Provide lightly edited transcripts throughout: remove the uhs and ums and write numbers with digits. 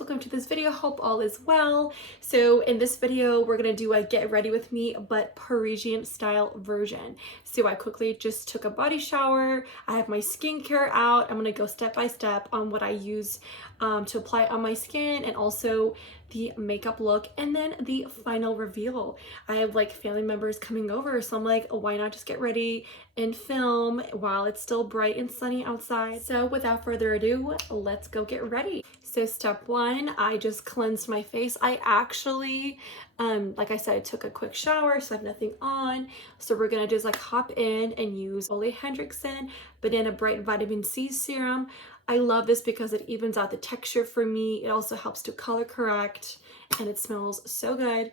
welcome to this video. Hope all is well. So in this video we're gonna do a get ready with me but Parisian style version. So I quickly just took a body shower. I have my skincare out. I'm gonna go step by step on what I use to apply on my skin, and also the makeup look, and then the final reveal. I have like family members coming over, so I'm like, why not just get ready and film while it's still bright and sunny outside. So without further ado, let's go get ready. So step one, I just cleansed my face. I actually like I said, I took a quick shower, so I have nothing on. So we're gonna just like hop in and use Ole Hendrickson Banana Bright Vitamin C Serum. I love this because it evens out the texture for me. It also helps to color correct, and it smells so good.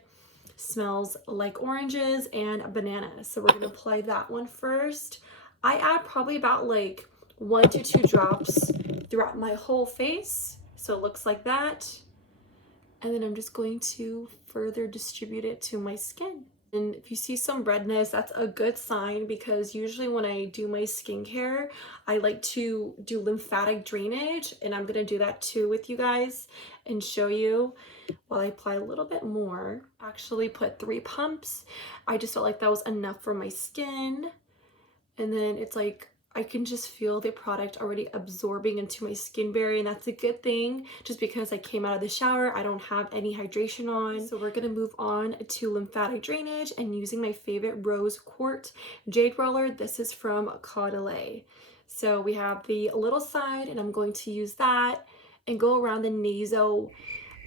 Smells like oranges and bananas. So we're gonna apply that one first. I add probably about like 1 to 2 drops throughout my whole face, so it looks like that. And then I'm just going to further distribute it to my skin. And if you see some redness, that's a good sign, because usually when I do my skincare, I like to do lymphatic drainage, and I'm gonna do that too with you guys and show you. While I apply a little bit more, actually put 3 pumps. I just felt like that was enough for my skin. And then it's like, I can just feel the product already absorbing into my skin barrier, and that's a good thing, just because I came out of the shower, I don't have any hydration on. So we're gonna move on to lymphatic drainage and using my favorite rose quartz jade roller. This is from Caudalie. So we have the little side, and I'm going to use that and go around the nasal.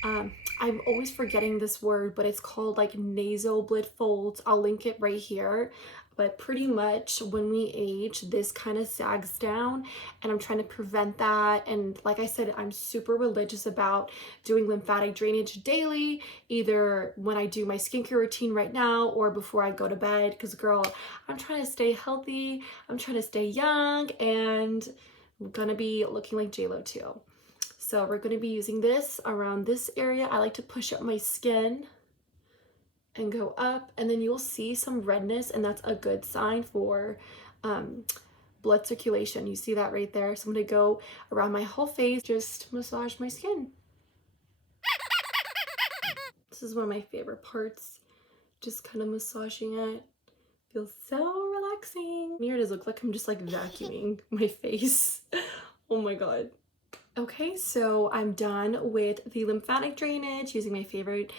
I'm always forgetting this word, but it's called like nasoblid folds. I'll link it right here. But pretty much when we age, this kind of sags down, and I'm trying to prevent that. And like I said, I'm super religious about doing lymphatic drainage daily, either when I do my skincare routine right now or before I go to bed, because girl, I'm trying to stay healthy, I'm trying to stay young, and I'm gonna be looking like JLo too. So we're going to be using this around this area. I like to push up my skin and go up, and then you'll see some redness, and that's a good sign for blood circulation. You see that right there. So I'm going to go around my whole face, just massage my skin. This is one of my favorite parts, just kind of massaging it. Feels so relaxing. Here does look like I'm just like vacuuming my face. Oh my god. Okay, so I'm done with the lymphatic drainage using my favorite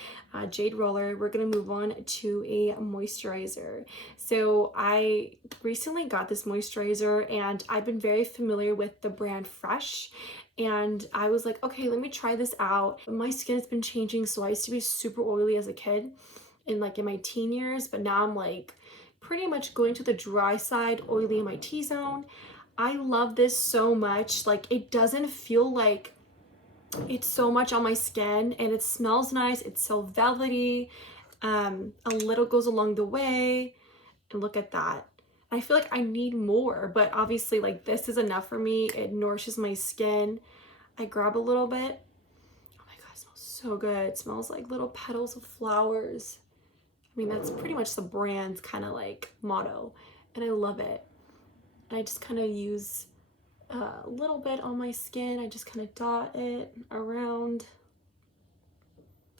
jade roller. We're gonna move on to a moisturizer. So I recently got this moisturizer, and I've been very familiar with the brand Fresh, and I was like, okay, let me try this out. My skin has been changing, so I used to be super oily as a kid in my teen years, but now I'm like pretty much going to the dry side, oily in my T-zone. I love this so much. Like, it doesn't feel like it's so much on my skin, and it smells nice. It's so velvety. A little goes along the way, and look at that. I feel like I need more, but obviously like this is enough for me. It nourishes my skin. I grab a little bit. Oh my god, it smells so good. It smells like little petals of flowers. I mean, that's pretty much the brand's kind of like motto, and I love it. I just kind of use a little bit on my skin. I just kind of dot it around.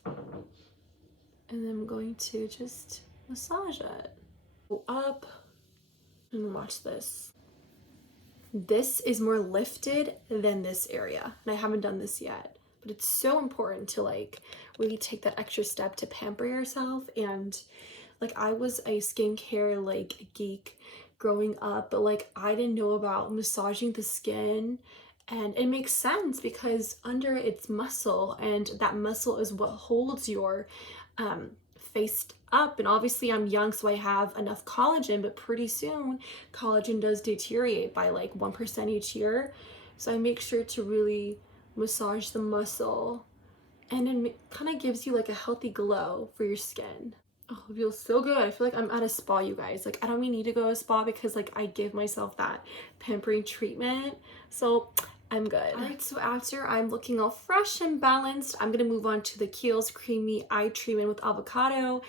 And then I'm going to just massage it. Go up and watch this. This is more lifted than this area, and I haven't done this yet. But it's so important to like really take that extra step to pamper yourself. And like, I was a skincare like geek growing up, but like I didn't know about massaging the skin, and it makes sense because under it's muscle, and that muscle is what holds your face up. And obviously I'm young, so I have enough collagen, but pretty soon collagen does deteriorate by like 1% each year. So I make sure to really massage the muscle, and it kind of gives you like a healthy glow for your skin. Oh, it feels so good. I feel like I'm at a spa, you guys. Like, I don't even need to go to a spa because like I give myself that pampering treatment. So I'm good. All right, so after I'm looking all fresh and balanced, I'm gonna move on to the Kiehl's Creamy Eye Treatment with Avocado.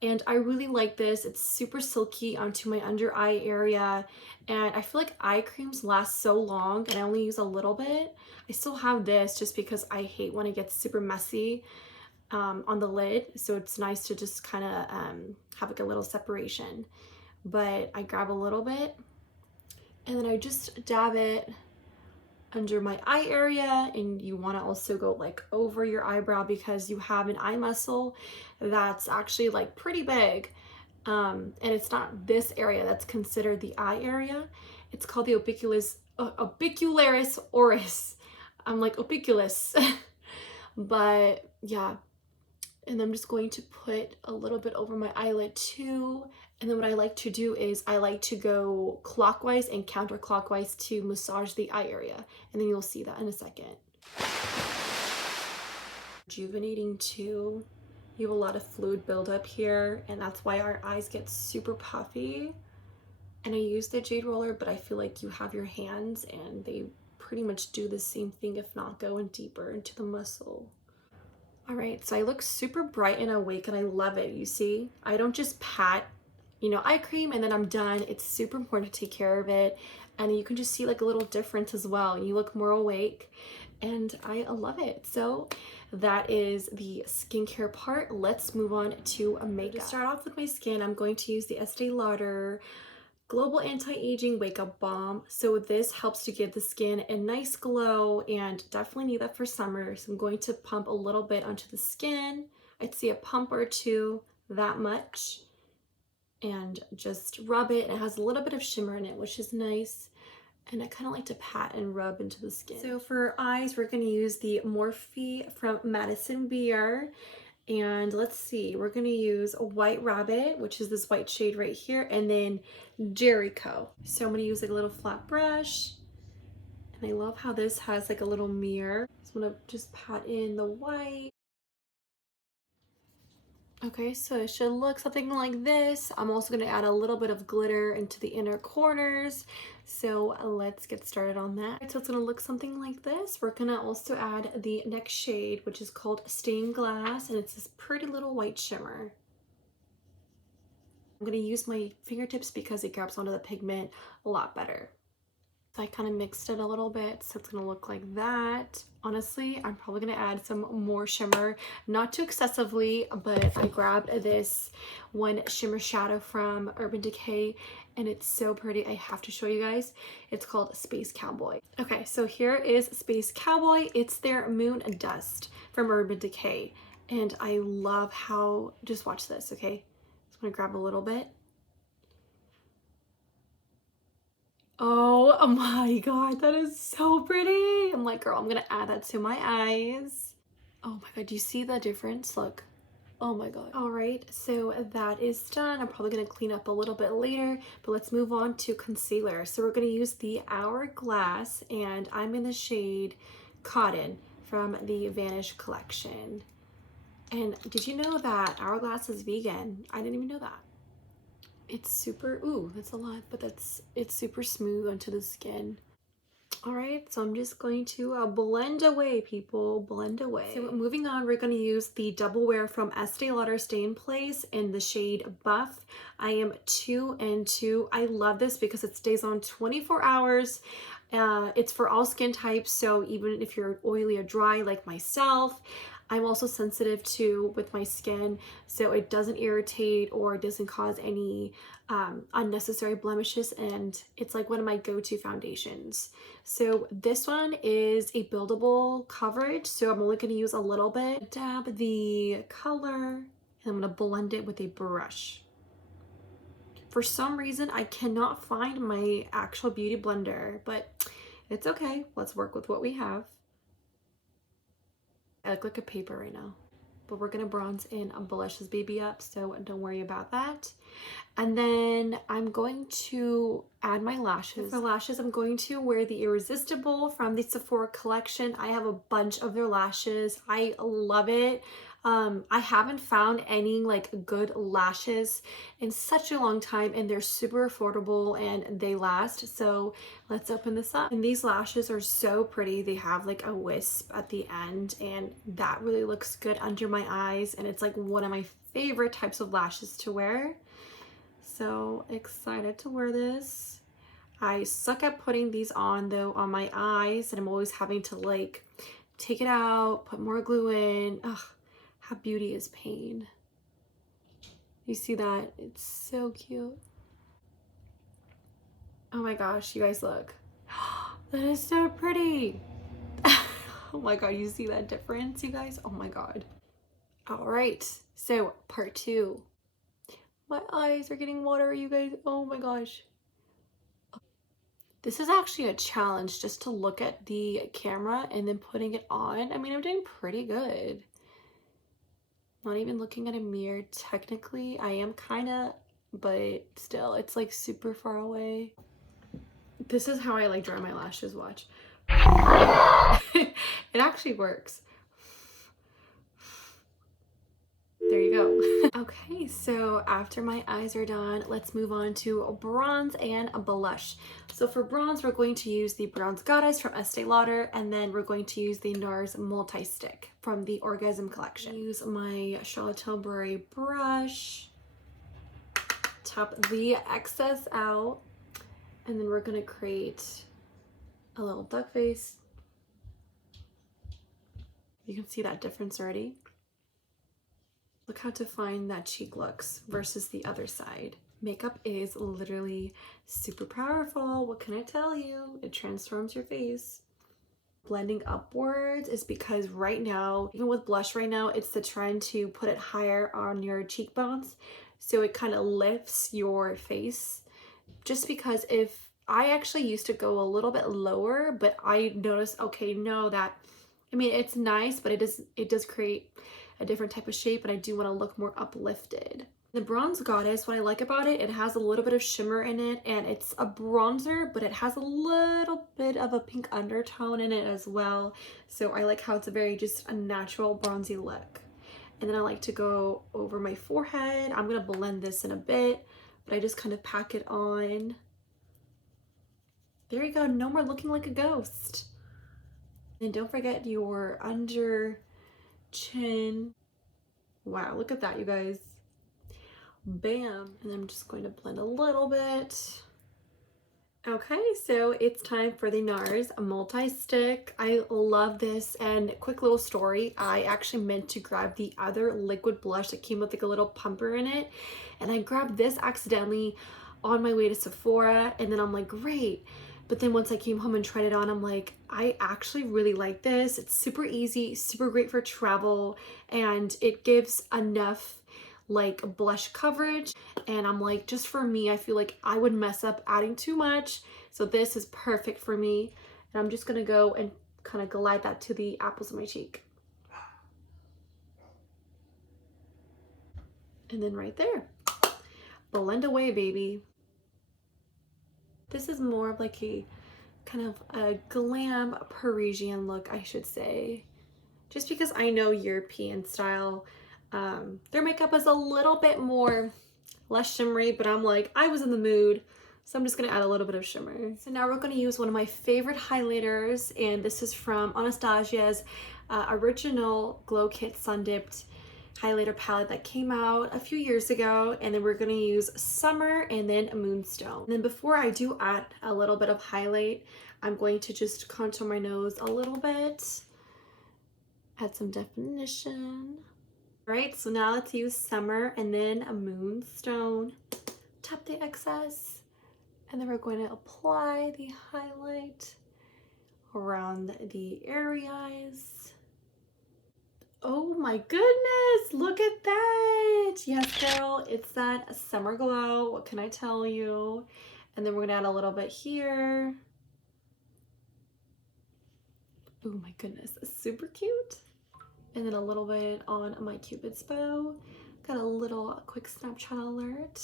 And I really like this. It's super silky onto my under eye area. And I feel like eye creams last so long and I only use a little bit. I still have this just because I hate when it gets super messy on the lid. So it's nice to just kind of have like a little separation. But I grab a little bit and then I just dab it under my eye area, and you want to also go like over your eyebrow because you have an eye muscle that's actually like pretty big, and it's not this area that's considered the eye area. It's called the orbicularis oris. I'm like opiculus. But yeah, and I'm just going to put a little bit over my eyelid too. And then what I like to do is I like to go clockwise and counterclockwise to massage the eye area. And then you'll see that in a second. Rejuvenating too. You have a lot of fluid buildup here, and that's why our eyes get super puffy. And I use the jade roller, but I feel like you have your hands and they pretty much do the same thing, if not going deeper into the muscle. All right, so I look super bright and awake and I love it. You see, I don't just pat, you know, eye cream and then I'm done. It's super important to take care of it. And you can just see like a little difference as well. You look more awake and I love it. So that is the skincare part. Let's move on to makeup. To start off with my skin, I'm going to use the Estee Lauder Global Anti-Aging Wake Up Balm. So this helps to give the skin a nice glow and definitely need that for summer. So I'm going to pump a little bit onto the skin. I'd say a pump or two, that much, and just rub it. It has a little bit of shimmer in it, which is nice. And I kind of like to pat and rub into the skin. So for eyes, we're going to use the Morphe from Madison Beer. And let's see, we're gonna use a White Rabbit, which is this white shade right here, and then Jericho. So I'm gonna use like a little flat brush. And I love how this has like a little mirror. So I'm gonna just pat in the white. Okay, so it should look something like this. I'm also gonna add a little bit of glitter into the inner corners. So let's get started on that. So it's gonna look something like this. We're gonna also add the next shade, which is called Stained Glass, and it's this pretty little white shimmer. I'm gonna use my fingertips because it grabs onto the pigment a lot better. So I kind of mixed it a little bit, so it's gonna look like that. Honestly, I'm probably gonna add some more shimmer, not too excessively, but I grabbed this one shimmer shadow from Urban Decay and it's so pretty. I have to show you guys. It's called Space Cowboy. Okay, so here is Space Cowboy. It's their Moon Dust from Urban Decay. And I love how, just watch this, okay? So I'm gonna grab a little bit. Oh my god, that is so pretty. I'm like, girl, I'm gonna add that to my eyes. Oh my god, do you see the difference? Look. Oh my god. All right, so that is done. I'm probably gonna clean up a little bit later, but let's move on to concealer. So we're gonna use the Hourglass, and I'm in the shade Cotton from the Vanish collection. And did you know that Hourglass is vegan? I didn't even know that. It's super, ooh, that's a lot, but it's super smooth onto the skin. All right, so I'm just going to blend away, people, blend away. So moving on, we're going to use the Double Wear from Estee Lauder Stay in Place in the shade Buff. I am 2 and 2. I love this because it stays on 24 hours. It's for all skin types, so even if you're oily or dry like myself, I'm also sensitive to with my skin, so it doesn't irritate or it doesn't cause any unnecessary blemishes, and it's like one of my go-to foundations. So this one is a buildable coverage, so I'm only going to use a little bit. Dab the color, and I'm going to blend it with a brush. For some reason, I cannot find my actual beauty blender, but it's okay. Let's work with what we have. I look like a paper right now, but we're gonna bronze in and blush this baby up, so don't worry about that. And then I'm going to add my lashes. For lashes, I'm going to wear the Irresistible from the Sephora collection. I have a bunch of their lashes. I love it. I haven't found any like good lashes in such a long time, and they're super affordable and they last. So let's open this up. And these lashes are so pretty. They have like a wisp at the end, and that really looks good under my eyes, and it's like one of my favorite types of lashes to wear. So excited to wear this. I suck at putting these on though on my eyes, and I'm always having to like take it out, put more glue in. Ugh, how beauty is pain. You see that? It's so cute. Oh my gosh, you guys look. That is so pretty. Oh my god, you see that difference, you guys? Oh my god. All right, so part 2. My eyes are getting watery, you guys. Oh my gosh. This is actually a challenge just to look at the camera and then putting it on. I mean, I'm doing pretty good. Not even looking at a mirror technically. I am kind of, but still, it's like super far away. This is how I like dry my lashes, watch. It actually works. There you go. Okay, so after my eyes are done, let's move on to bronze and blush. So for bronze, we're going to use the Bronze Goddess from Estee Lauder, and then we're going to use the NARS Multi-Stick from the Orgasm collection. Use my Charlotte Tilbury brush, tap the excess out, and then we're gonna create a little duck face. You can see that difference already. Look how defined that cheek looks versus the other side. Makeup is literally super powerful. What can I tell you? It transforms your face. Blending upwards is because right now, even with blush right now, it's the trend to put it higher on your cheekbones. So it kind of lifts your face. Just because if I actually used to go a little bit lower, but I noticed, okay, no, that, I mean, it's nice, but it does create a different type of shape, and I do want to look more uplifted. The Bronze Goddess, what I like about it, it has a little bit of shimmer in it, and it's a bronzer, but it has a little bit of a pink undertone in it as well. So I like how it's a very just a natural bronzy look. And then I like to go over my forehead. I'm gonna blend this in a bit, but I just kind of pack it on. There you go, no more looking like a ghost. And don't forget your under chin. Wow, look at that, you guys. Bam. And I'm just going to blend a little bit. Okay, so it's time for the NARS Multi-Stick. I love this, and quick little story, I actually meant to grab the other liquid blush that came with like a little pumper in it, and I grabbed this accidentally on my way to Sephora, and then I'm like, great. But then once I came home and tried it on, I'm like, I actually really like this. It's super easy, super great for travel, and it gives enough like blush coverage. And I'm like, just for me, I feel like I would mess up adding too much. So this is perfect for me. And I'm just gonna go and kind of glide that to the apples of my cheek. And then right there. Blend away, baby. This is more of like a kind of a glam Parisian look, I should say. Just because I know European style, their makeup is a little bit more less shimmery, but I'm like, I was in the mood, so I'm just gonna add a little bit of shimmer. So now we're gonna use one of my favorite highlighters, and this is from Anastasia's original Glow Kit Sun Dipped highlighter palette that came out a few years ago. And then we're gonna use Summer and then Moonstone. And then before I do add a little bit of highlight, I'm going to just contour my nose a little bit, add some definition. All right, so now let's use Summer and then a Moonstone. Tap the excess, and then we're going to apply the highlight around the areas. Oh my goodness, look at that. Yes, girl, it's that summer glow. What can I tell you? And then we're gonna add a little bit here. Oh my goodness, super cute. And then a little bit on my Cupid's bow. Got a little quick Snapchat alert.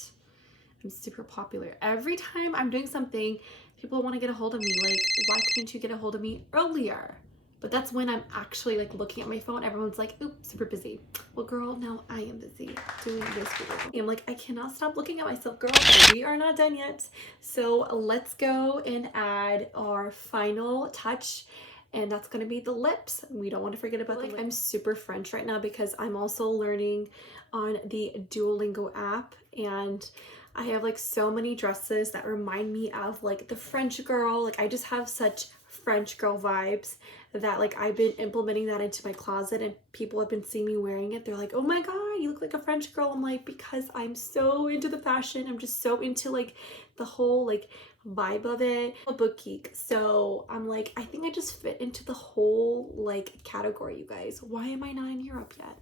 I'm super popular. Every time I'm doing something, people want to get a hold of me. Like, why couldn't you get a hold of me earlier? but that's when I'm actually like looking at my phone. Everyone's like, oops, super busy. Well, girl, now I am busy doing this video. I'm like, I cannot stop looking at myself, girl. We are not done yet. So let's go and add our final touch. And that's gonna be the lips. We don't want to forget about the lips. I'm super French right now because I'm also learning on the Duolingo app, and I have like so many dresses that remind me of like the French girl. Like I just have such French girl vibes that like I've been implementing that into my closet, and people have been seeing me wearing it. They're like, oh my god, you look like a French girl. I'm like, because I'm so into the fashion. I'm just so into like the whole like vibe of it. I'm a book geek, so I'm like, I think I just fit into the whole like category, you guys. Why am I not in Europe yet?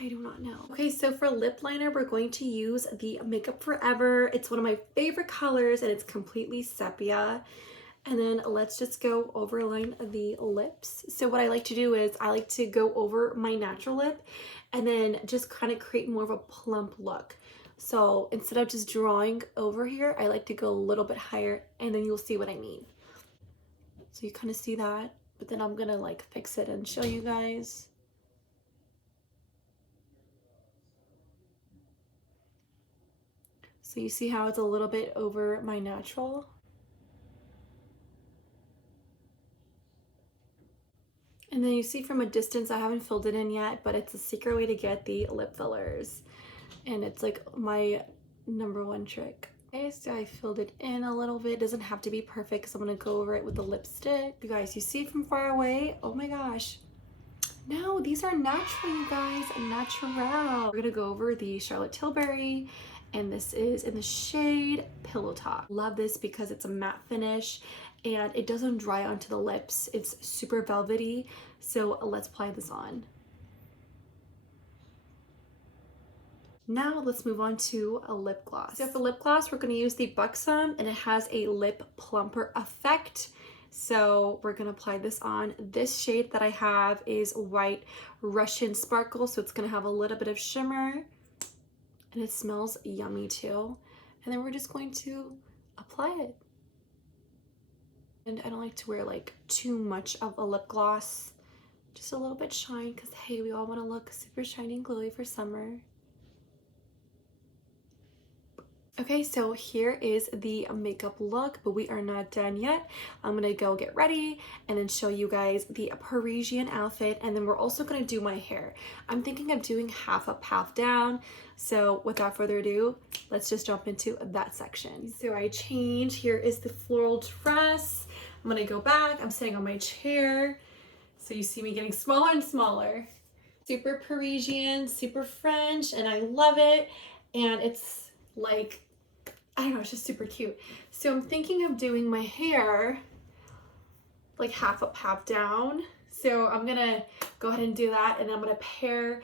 I do not know. Okay, so for lip liner, we're going to use the Makeup Forever. It's one of my favorite colors, and it's completely sepia. And then let's just go overline the lips. So what I like to do is I like to go over my natural lip and then just kind of create more of a plump look. So instead of just drawing over here, I like to go a little bit higher, and then you'll see what I mean. So you kind of see that, but then I'm gonna like fix it and show you guys. So you see how it's a little bit over my natural? And then you see from a distance, I haven't filled it in yet, but it's a secret way to get the lip fillers. And it's like my #1 trick. Okay, so I filled it in a little bit. It doesn't have to be perfect because I'm gonna go over it with the lipstick. You guys, you see from far away? Oh my gosh. No, these are natural, you guys, natural. We're gonna go over the Charlotte Tilbury, and this is in the shade Pillow Talk. Love this because it's a matte finish and it doesn't dry onto the lips. It's super velvety. So let's apply this on. Now let's move on to a lip gloss. So for lip gloss, we're gonna use the Buxom, and it has a lip plumper effect. So we're gonna apply this on. This shade that I have is White Russian Sparkle, so it's gonna have a little bit of shimmer, and it smells yummy too. And then we're just going to apply it. And I don't like to wear like too much of a lip gloss, just a little bit shine, because hey, we all want to look super shiny and glowy for summer. Okay, so here is the makeup look, but we are not done yet. I'm gonna go get ready and then show you guys the Parisian outfit, and then we're also gonna do my hair. I'm thinking of doing half up, half down. So without further ado, let's just jump into that section. So I changed. Here is the floral dress. I'm gonna go back. I'm sitting on my chair. So you see me getting smaller and smaller. Super Parisian, super French, and I love it. And it's like, I don't know, it's just super cute. So I'm thinking of doing my hair like half up, half down. So I'm gonna go ahead and do that, and then I'm gonna pair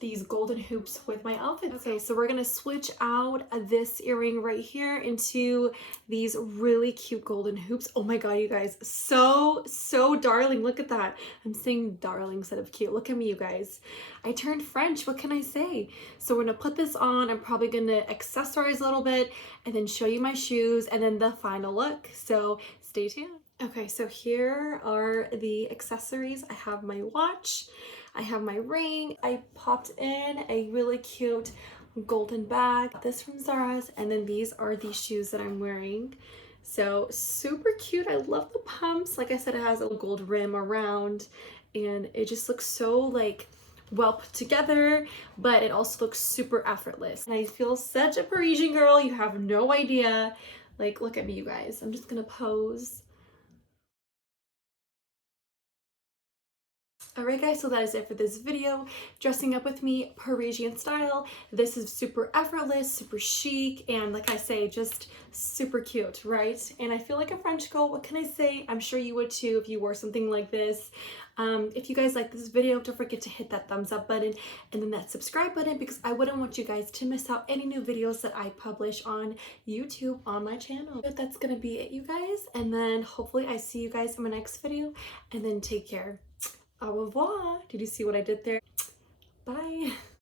these golden hoops with my outfit. Okay, so we're gonna switch out this earring right here into these really cute golden hoops. Oh my god, you guys, so darling. Look at that. I'm saying darling instead of cute. Look at me, you guys. I turned French, what can I say? So we're gonna put this on. I'm probably gonna accessorize a little bit and then show you my shoes and then the final look. So stay tuned. Okay, so here are the accessories. I have my watch, I have my ring, I popped in a really cute golden bag, this from Zara's, and then these are the shoes that I'm wearing. So super cute. I love the pumps. Like I said, it has a gold rim around, and it just looks so like well put together, but it also looks super effortless. And I feel such a Parisian girl. You have no idea. Like, look at me, you guys. I'm just gonna pose. Alright guys, so that is it for this video. Dressing up with me, Parisian style. This is super effortless, super chic, and like I say, just super cute, right? And I feel like a French girl. What can I say? I'm sure you would too if you wore something like this. If you guys like this video, don't forget to hit that thumbs up button and then that subscribe button, because I wouldn't want you guys to miss out any new videos that I publish on YouTube on my channel. But that's gonna be it, you guys, and then hopefully I see you guys in my next video, and then take care. Au revoir. Did you see what I did there? Bye.